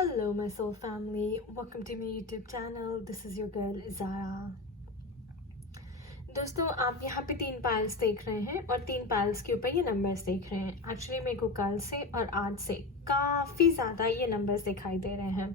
Hello, my soul family. Welcome to my YouTube channel. This is your girl Zara. दोस्तों, आप यहाँ पे 3 piles देख रहे हैं और 3 पायल्स के ऊपर ये नंबर्स देख रहे हैं. एक्चुअली मेरे को कल से और आज से काफ़ी ज़्यादा ये नंबर्स दिखाई दे रहे हैं.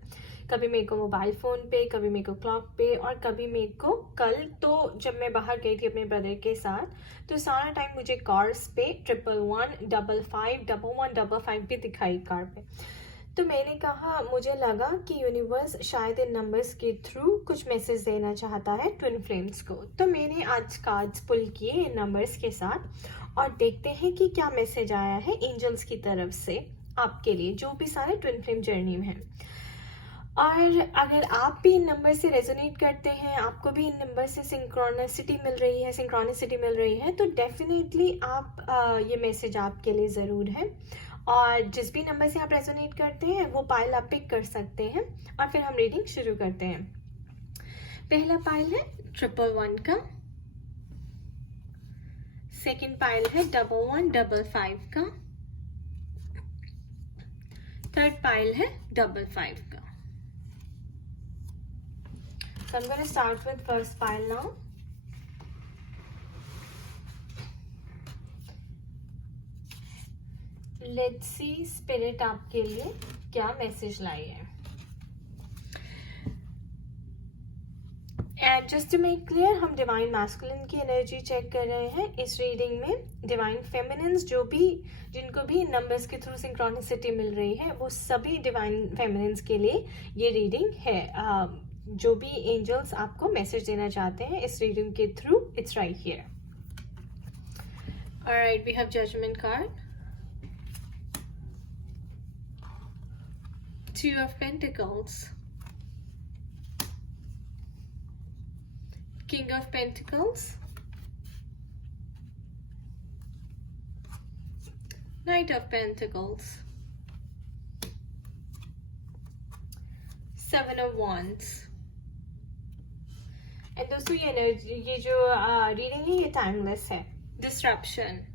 कभी मेरे को मोबाइल फ़ोन पे, कभी मेरे को क्लॉक पे और कभी मेरे को कल तो जब मैं बाहर गई थी अपने ब्रदर के साथ तो सारा टाइम मुझे कार्स पे 111, 55, 1155 भी दिखाई कार पे. तो मैंने कहा, मुझे लगा कि यूनिवर्स शायद इन नंबर्स के थ्रू कुछ मैसेज देना चाहता है ट्विन फ्लेम्स को. तो मैंने आज कार्ड्स पुल किए इन नंबर्स के साथ और देखते हैं कि क्या मैसेज आया है एंजल्स की तरफ से आपके लिए, जो भी सारे ट्विन फ्लेम जर्नी में हैं. और अगर आप भी इन नंबर से रेजोनेट करते हैं, आपको भी इन नंबर से सिंक्रोनिसिटी मिल रही है तो डेफिनेटली आप ये मैसेज आपके लिए ज़रूर है. और जिस भी नंबर से आप रेजोनेट करते हैं वो पाइल आप पिक कर सकते हैं और फिर हम रीडिंग शुरू करते हैं. पहला पाइल है 111 का, सेकंड पाइल है 1155 का, थर्ड पाइल है 55 का. So I'm going to start with first pile now. Let's see spirit आपके लिए क्या मैसेज लाई है. And just to make clear, हम डिवाइन मैस्कुलिन की एनर्जी चेक कर रहे हैं इस रीडिंग में. डिवाइन फेमिनिन्स जिनको भी नंबर्स के थ्रू सिंक्रोनिसिटी मिल रही है वो सभी डिवाइन फेमिनिन्स के लिए ये रीडिंग है. जो भी एंजल्स आपको मैसेज देना चाहते हैं इस रीडिंग के through, it's right here. Alright, we have judgment card, 2 of Pentacles, King of Pentacles, Knight of Pentacles, 7 of Wands. And दोस्तों ये एनर्जी, ये जो रीडिंग है ये टाइमलेस है. Disruption,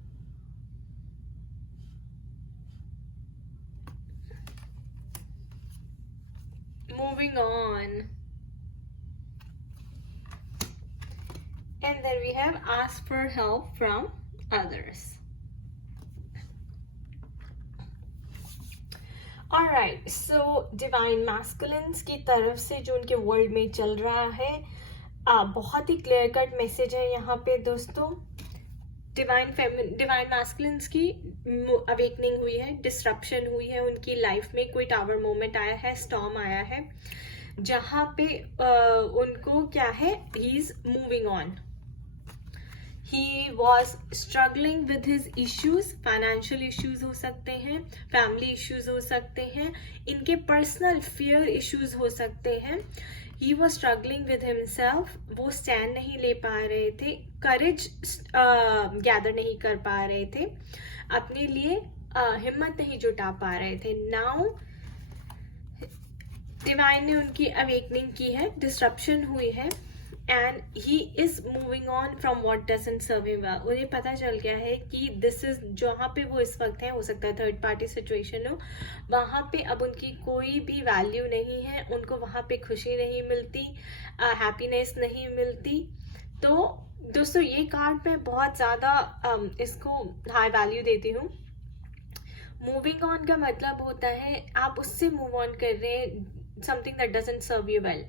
moving on, and then we have ask for help from others. Alright, so divine masculines की तरफ से जो उनके वर्ल्ड में चल रहा है बहुत ही क्लियर कट मैसेज है यहाँ पे दोस्तों. डिवाइन मैस्कुलिन्स की अवेकनिंग हुई है, डिस्ट्रप्शन हुई है उनकी लाइफ में. कोई टावर मोमेंट आया है, स्टॉर्म आया है जहाँ पे उनको क्या है, ही is moving on. He was struggling with his issues. Financial issues हो सकते हैं, फैमिली इश्यूज हो सकते हैं, इनके पर्सनल फियर इश्यूज हो सकते हैं. He was struggling with himself. वो स्टैंड नहीं ले पा रहे थे, करेज गैदर नहीं कर पा रहे थे, अपने लिए हिम्मत नहीं जुटा पा रहे थे. नाउ डिवाइन ने उनकी अवेकनिंग की है, डिस्ट्रप्शन हुई है and he is moving on from what doesn't serve him well. उन्हें पता चल गया है कि दिस इज जहाँ पे वो इस वक्त है, हो सकता है थर्ड पार्टी सिचुएशन हो, वहाँ पे अब उनकी कोई भी वैल्यू नहीं है, उनको वहाँ पे खुशी नहीं मिलती, हैप्पीनेस नहीं मिलती. तो दोस्तों ये कार्ड मैं बहुत ज़्यादा इसको हाई वैल्यू देती हूँ. मूविंग ऑन का मतलब होता है आप उससे मूव ऑन कर रहे हैं, something that doesn't serve you well,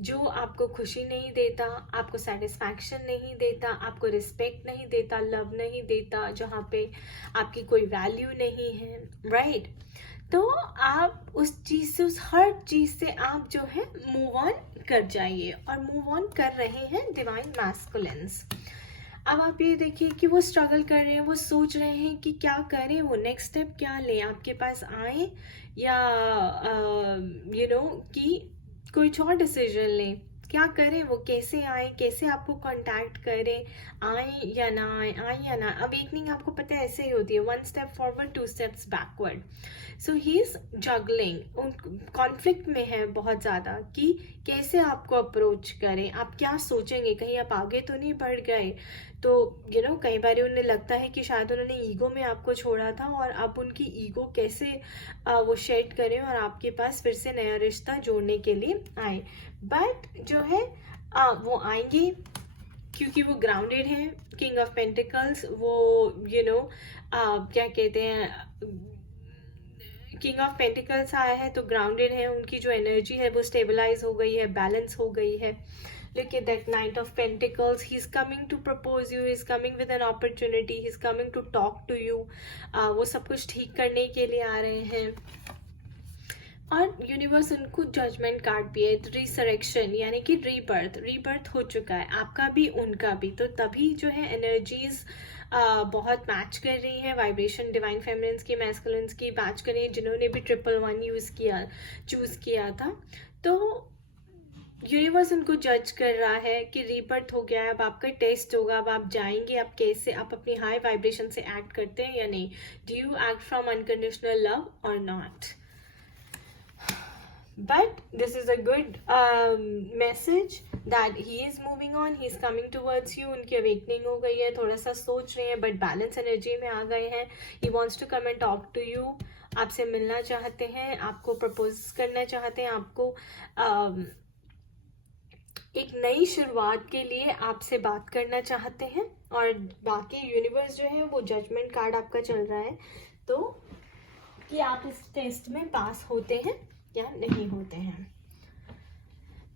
जो आपको खुशी नहीं देता, आपको सेटिस्फैक्शन नहीं देता, आपको रिस्पेक्ट नहीं देता, लव नहीं देता, जहाँ पे आपकी कोई वैल्यू नहीं है, राइट. तो आप उस चीज़ से, उस हर चीज़ से आप जो है मूव ऑन कर जाइए और मूव ऑन कर रहे हैं डिवाइन मैस्कुलिन्स. अब आप ये देखिए कि वो स्ट्रगल कर रहे हैं, वो सोच रहे हैं कि क्या करें, वो नेक्स्ट स्टेप क्या लें, आपके पास आए या कि कोई और डिसीजन लें, क्या करें, वो कैसे आए, कैसे आपको कांटेक्ट करें, आए या ना आए, अवेकनिंग आपको पता है ऐसे ही होती है, 1 step forward 2 steps backward. So he is juggling, conflict में है बहुत ज़्यादा कि कैसे आपको अप्रोच करें, आप क्या सोचेंगे, कहीं आप आगे तो नहीं बढ़ गए. तो कई बार उन्हें लगता है कि शायद उन्होंने ईगो में आपको छोड़ा था और आप उनकी ईगो कैसे वो शेड करें और आपके पास फिर से नया रिश्ता जोड़ने के लिए आए। बट जो है वो आएंगे क्योंकि वो ग्राउंडेड है। किंग ऑफ पेंटिकल्स वो क्या कहते हैं, किंग ऑफ पेंटिकल्स आया है तो ग्राउंडेड है, उनकी जो एनर्जी है वो स्टेबलाइज हो गई है, बैलेंस हो गई है। Look at that Knight of Pentacles. He's coming to propose you. He's coming with an opportunity. He's coming to talk to you. वो सब कुछ ठीक करने के लिए आ रहे हैं। और यूनिवर्स उनको जजमेंट कार्ड भी है, रिसरेक्शन यानी कि रीबर्थ हो चुका है आपका भी उनका भी। तो तभी जो है एनर्जीज बहुत मैच कर रही है। वाइब्रेशन डिवाइन फेमिनिन्स की, मैस्कुलिन्स की मैच कर रही है, जिन्होंने भी 111 चूज किया था। तो यूनिवर्स उनको जज कर रहा है कि रीबर्थ हो गया है, अब आपका टेस्ट होगा, अब आप जाएंगे, अब कैसे आप अपनी हाई वाइब्रेशन से एक्ट करते हैं या नहीं। Do you act from unconditional love और not. But this is a good message that he is moving on, he is coming towards you. उनकी awakening हो गई है, थोड़ा सा सोच रहे हैं बट बैलेंस एनर्जी में आ गए हैं। he wants to come and talk to you, आपसे मिलना चाहते हैं, आपको प्रपोज करना चाहते हैं, आपको एक नई शुरुआत के लिए आपसे बात करना चाहते हैं। और बाकी यूनिवर्स जो है वो जजमेंट कार्ड आपका चल रहा है, तो कि आप इस टेस्ट में पास होते हैं या नहीं होते हैं।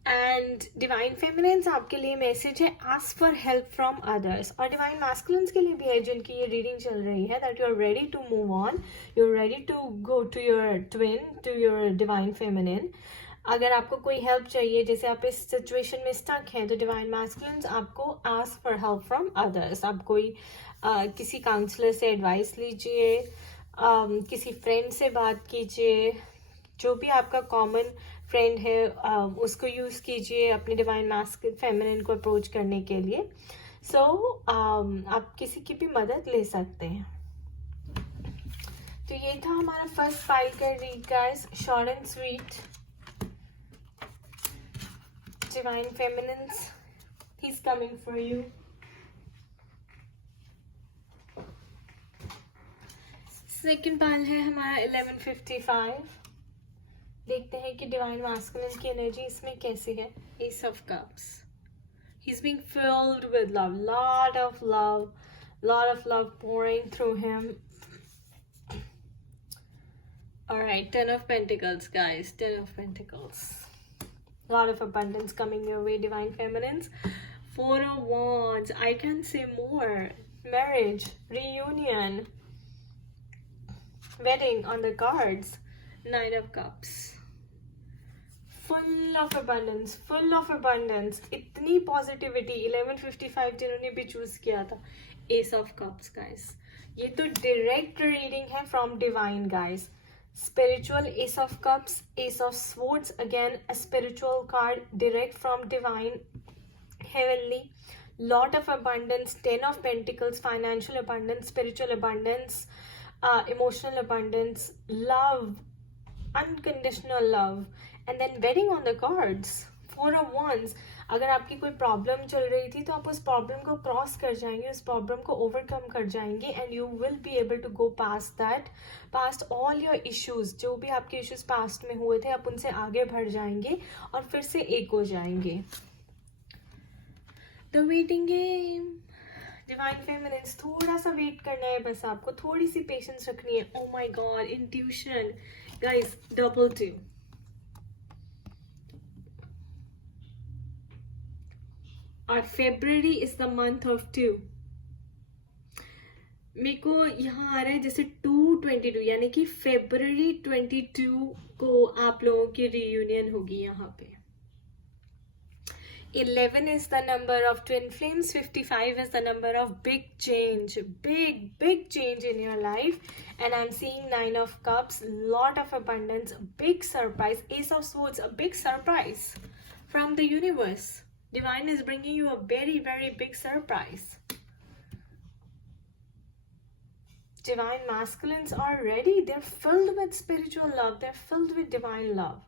एंड डिवाइन फेमिनिन्स आपके लिए मैसेज है, ask for help from others. और डिवाइन मैस्कुलिन्स के लिए भी है जिनकी ये रीडिंग चल रही है, that you are ready to move on, you are ready to go to your twin, to your divine feminine. अगर आपको कोई हेल्प चाहिए, जैसे आप इस सिचुएशन में स्टक हैं, तो डिवाइन मैस्कुलिन्स आपको ask for help from others. आप कोई किसी काउंसलर से एडवाइस लीजिए, किसी फ्रेंड से बात कीजिए, जो भी आपका कॉमन फ्रेंड है उसको यूज़ कीजिए अपने डिवाइन मास्कुलिन फेमिनिन को अप्रोच करने के लिए। सो आप किसी की भी मदद ले सकते हैं। तो ये था हमारा फर्स्ट पाइल का read guys, short and sweet. Divine feminines, he is coming for you. Second pile है हमारा 1155। देखते हैं कि डिवाइन मास्कुलिन की एनर्जी इसमें कैसी है। S of cups, he's being filled with love, lot of love pouring through him. All right, 10 of Pentacles guys, 10 of Pentacles, lot of abundance coming your way divine feminines. 4 of Wands, I can say more, marriage, reunion, wedding on the cards. 9 of Cups, full of abundance, full of abundance, इतनी positivity. 1155 जिन्होंने भी choose किया था, S of cups guys, ये तो direct reading है from divine guys. Spiritual S of cups, S of swords, again a spiritual card direct from divine, heavenly, lot of abundance, 10 of Pentacles, financial abundance, spiritual abundance, emotional abundance, love, unconditional love, and then wedding on the cards, 4 of Wands। अगर आपकी कोई problem चल रही थी तो आप उस problem को क्रॉस कर जाएंगे, उस प्रॉब्लम को ओवरकम कर जाएंगे, and you will be able to go past that, past all your issues. जो भी आपके इश्यूज पास्ट में हुए थे आप उनसे आगे बढ़ जाएंगे और फिर से एक हो जाएंगे। The waiting game, divine feminines, थोड़ा सा वेट करना है बस, आपको थोड़ी सी पेशेंस रखनी है। Oh my God, intuition guys, double 2। और February is the month of 2। मेरे को यहाँ आ रहा है जैसे 2/22, यानी कि फेब्रुअरी 22 को आप लोगों की रियूनियन होगी यहाँ पे। 11 is the number of twin flames, 55 is the number of big change, big change in your life, and I'm seeing 9 of cups, lot of abundance, big surprise, ace of swords, a big surprise from the universe. Divine is bringing you a very big surprise. Divine masculines are ready, they're filled with spiritual love, they're filled with divine love.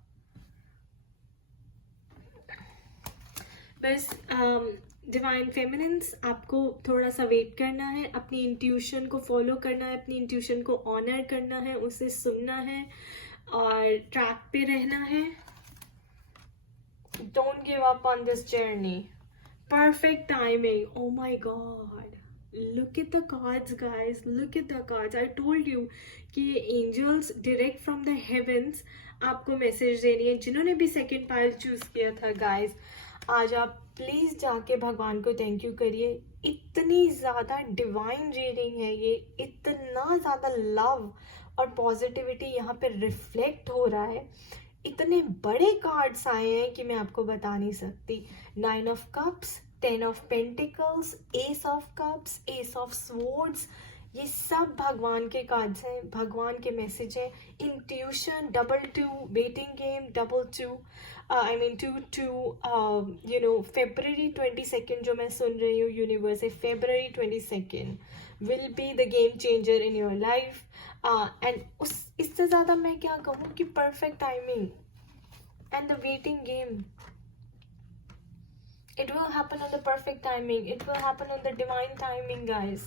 बस divine feminines, आपको थोड़ा सा wait करना है, अपनी intuition को follow करना है, अपनी इंट्यूशन को ऑनर करना है, उसे सुनना है और ट्रैक पे रहना है. Don't give up on this journey. Perfect timing. Oh my god. Look at the cards, guys. Look at the cards. I told you कि angels direct from the heavens आपको मैसेज दे रही है. जिन्होंने भी सेकंड पाइल चूज किया था guys, आज आप प्लीज जाके भगवान को थैंक यू करिए. इतनी ज़्यादा डिवाइन रीडिंग है ये, इतना ज़्यादा लव और पॉजिटिविटी यहाँ पे रिफ्लेक्ट हो रहा है. इतने बड़े कार्ड्स आए हैं कि मैं आपको बता नहीं सकती. 9 of cups, 10 of pentacles, S of cups, S of swords, ये सब भगवान के कार्ड्स हैं, भगवान के मैसेज हैं. Intuition, double 2, waiting game, double 2, I mean 2 February 22 जो मैं सुन रही हूँ यूनिवर्स से, February 22 will be the game changer in your life. And इससे ज़्यादा मैं क्या कहूँ कि perfect timing and the waiting game. It will happen on the perfect timing. It will happen on the divine timing, guys.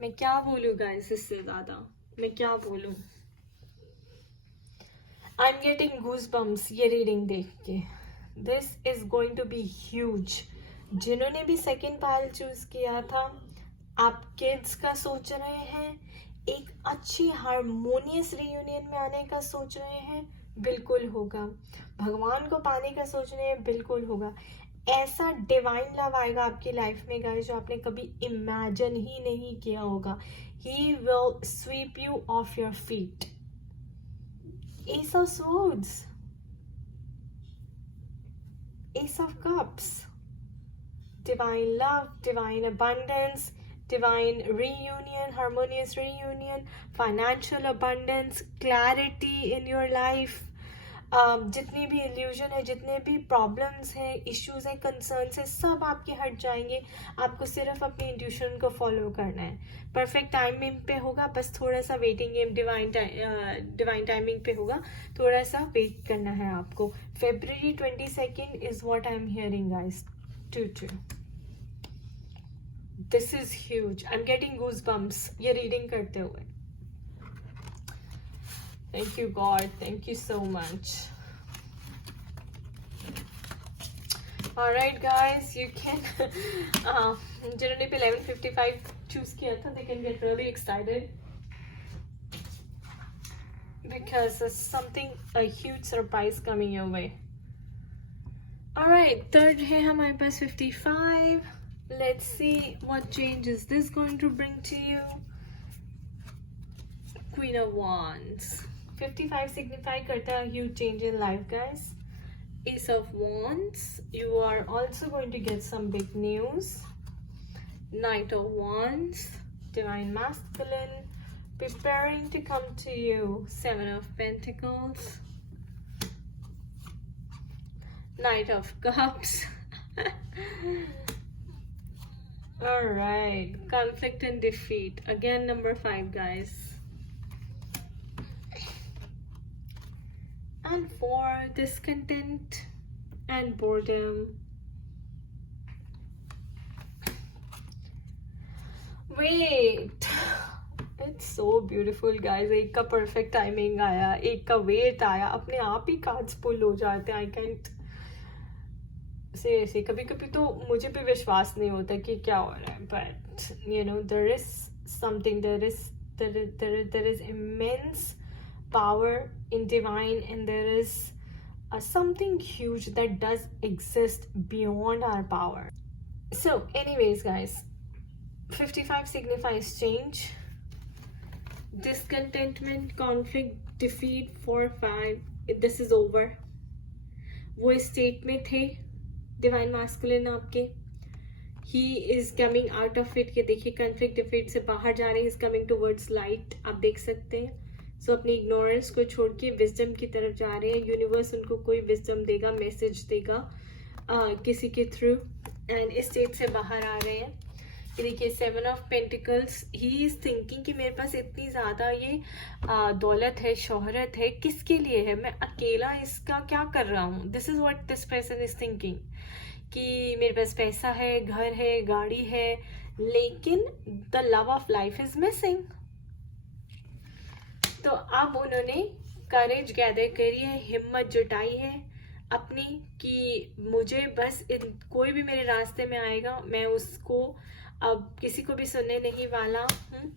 मैं क्या बोलूँ guys, इससे ज़्यादा मैं क्या बोलूँ. I'm getting goosebumps ये रीडिंग देख के. This is going to be huge. जिन्होंने भी सेकंड पाइल चूज किया था, आप किड्स का सोच रहे हैं, एक अच्छी हारमोनियस रियूनियन में आने का सोच रहे हैं, बिल्कुल होगा. भगवान को पाने का सोच रहे हैं, बिल्कुल होगा. ऐसा डिवाइन लव आएगा आपकी लाइफ में गाइस जो आपने कभी इमेजिन ही नहीं किया होगा. He will sweep you off your feet. Ace of swords, ace of cups, divine love, divine abundance, divine reunion, harmonious reunion, financial abundance, clarity in your life. जितनी भी इल्यूजन है, जितने भी प्रॉब्लम्स हैं, इश्यूज हैं, कंसर्न्स हैं, सब आपके हट जाएंगे. आपको सिर्फ अपनी इंट्यूशन को फॉलो करना है. परफेक्ट टाइमिंग पे होगा, बस थोड़ा सा वेटिंग गेम डिवाइन टाइमिंग पे होगा, थोड़ा सा वेट करना है आपको. February 22 is what I am hearing guys. 2-2. This is huge. I'm getting goosebumps ये रीडिंग करते हुए. Thank you God. Thank you so much. Alright guys, you can जिन्होंने भी 11:55 choose किया था, they can get really excited because there's a huge surprise coming your way. Alright, third है हमारे पास 55. Let's see what change is this going to bring to you. Queen of Wands. 55 signify करता है huge change in life guys. Ace of Wands. You are also going to get some big news. Knight of Wands. Divine Masculine. Preparing to come to you. 7 of Pentacles. Knight of Cups. Alright, conflict and defeat. Again, number 5, guys. And 4, discontent and boredom. Wait. It's so beautiful, guys. एक का perfect timing आया, एक का wait आया. अपने आप ही cards pull हो जाते हैं. I can't seriously, कभी कभी तो मुझे भी विश्वास नहीं होता कि क्या हो रहा है. But you know, there is something, there is immense power in divine, and there is something huge that does exist beyond our power. So anyways guys, 55 signifies change, discontentment, conflict, defeat. 4-5, this is over. वो state में थे divine masculine आपके. He is coming out of it. ये देखिए, conflict defeat से बाहर जा रहे हैं, इज कमिंग टूवर्ड्स लाइट. आप देख सकते हैं. सो अपनी इग्नोरेंस को छोड़ के विजडम की तरफ जा रहे हैं. यूनिवर्स उनको कोई विजडम देगा, मैसेज देगा किसी के थ्रू, एंड इस स्टेट से बाहर आ रहे हैं. ये देखिए 7 of pentacles, he is thinking कि मेरे पास इतनी ज़्यादा ये दौलत है, शोहरत है, किसके लिए है, मैं अकेला इसका क्या कर रहा हूँ. This is what this person is thinking कि मेरे पास पैसा है, घर है, गाड़ी है, लेकिन the love of life is missing. तो अब उन्होंने करेज गैदर करी है, हिम्मत जुटाई है अपनी कि मुझे बस कोई भी मेरे रास्ते में आएगा मैं उसको अब किसी को भी सुनने नहीं वाला हूँ.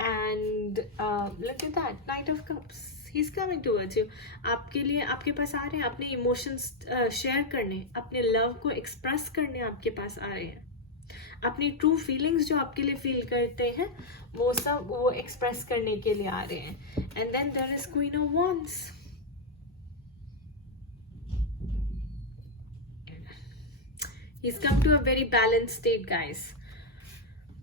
And look at that, night of cups, he is coming towards you. आपके लिए, आपके पास आ रहे हैं, अपने इमोशंस शेयर करने, अपने लव को एक्सप्रेस करने आपके पास आ रहे हैं. अपनी ट्रू फीलिंग्स जो आपके लिए फील करते हैं वो सब वो एक्सप्रेस करने के लिए आ रहे हैं. And then there is queen of wands. He's come to a very balanced state, guys.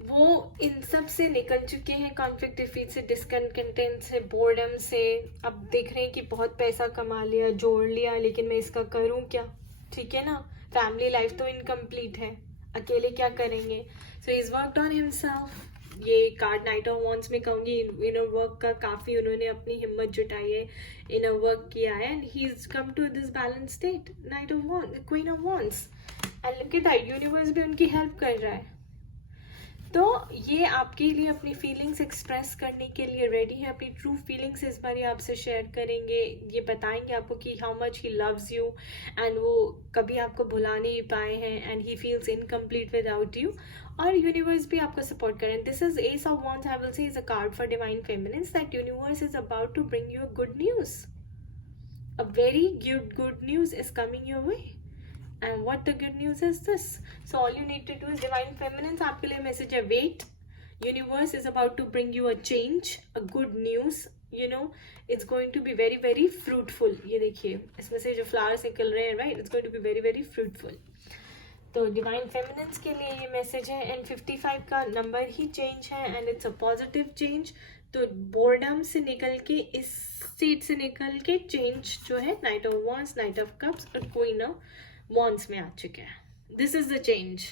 वो इन सब से निकल चुके हैं, कॉन्फ्लिक्ट, डिफीट से, डिसकंटेंट से, बोर्डम से. अब देख रहे हैं कि बहुत पैसा कमा लिया, जोड़ लिया, लेकिन मैं इसका करूं क्या. ठीक है ना, फैमिली लाइफ तो इनकम्प्लीट है, अकेले क्या करेंगे. So is worked on himself. ये कार्ड नाइट ऑफ वॉन्ड्स में कहूँगी इनर वर्क का काफ़ी उन्होंने अपनी हिम्मत जुटाई है, इनर वर्क किया है, and he is come to this balance state. Knight of wands, queen of wands, and look at that, universe भी उनकी हेल्प कर रहा है. तो ये आपके लिए अपनी फीलिंग्स एक्सप्रेस करने के लिए रेडी है. अपनी ट्रू फीलिंग्स इस बार ये आपसे शेयर करेंगे, ये बताएंगे आपको कि how much he loves you, and वो कभी आपको भुला नहीं पाए हैं, and he feels incomplete without you. और यूनिवर्स भी आपको सपोर्ट करें. This is ace of wands, I will say is a card for divine feminines, that universe is about to bring you a good news. A very good news is coming your way. And what the good news is this? So all you need to do is, divine feminines, आपके लिए message है, wait. Universe is about to bring you a change, a good news. You know, it's going to be very very fruitful. ये देखिए इसमें से जो flowers निकल रहे हैं, right? It's going to be very very fruitful. तो डिवाइन फेमिनिन्स के लिए ये मैसेज है. एंड 55 का नंबर ही चेंज है, and it's a positive change. तो बोर्डम से निकल के, इस स्टेट से निकल के चेंज जो है, night of wands, night of cups और क्वीन ऑफ वॉन्ड्स में आ चुके हैं. This is the change.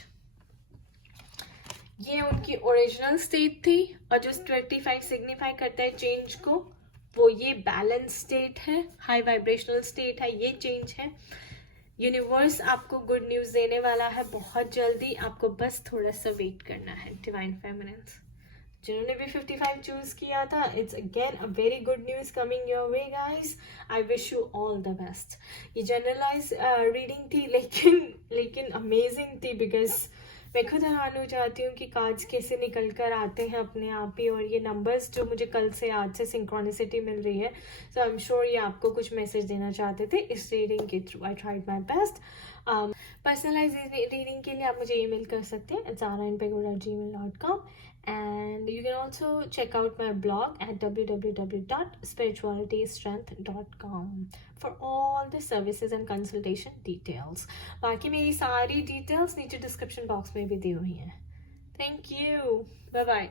ये उनकी ओरिजिनल स्टेट थी, और जो 25 सिग्निफाई करता है चेंज को, वो ये बैलेंस स्टेट है, हाई वाइब्रेशनल स्टेट है, ये चेंज है. यूनिवर्स आपको गुड न्यूज़ देने वाला है बहुत जल्दी, आपको बस थोड़ा सा वेट करना है. डिवाइन फेमिनिन्स जिन्होंने भी 55 चूज किया था, it's again a very good news coming your way guys. I wish you all the best. ये जनरलाइज रीडिंग थी, लेकिन अमेजिंग थी, बिकॉज मैं खुद हैरान हो जाती हूँ कि कार्ड्स कैसे निकल कर आते हैं अपने आप ही, और ये नंबर्स जो मुझे कल से आज से सिंक्रोनिसिटी मिल रही है. सो आई एम श्योर ये आपको कुछ मैसेज देना चाहते थे इस रीडिंग के through. I tried my best. Personalise reading के लिए आप मुझे ईमेल कर सकते हैं zara@gmail.com. And you can also check out my blog at www.spiritualitystrength.com for all the services and consultation details. बाकी मेरी सारी डिटेल्स नीचे डिस्क्रिप्शन बॉक्स में भी दी हुई हैं. Thank you. Bye bye.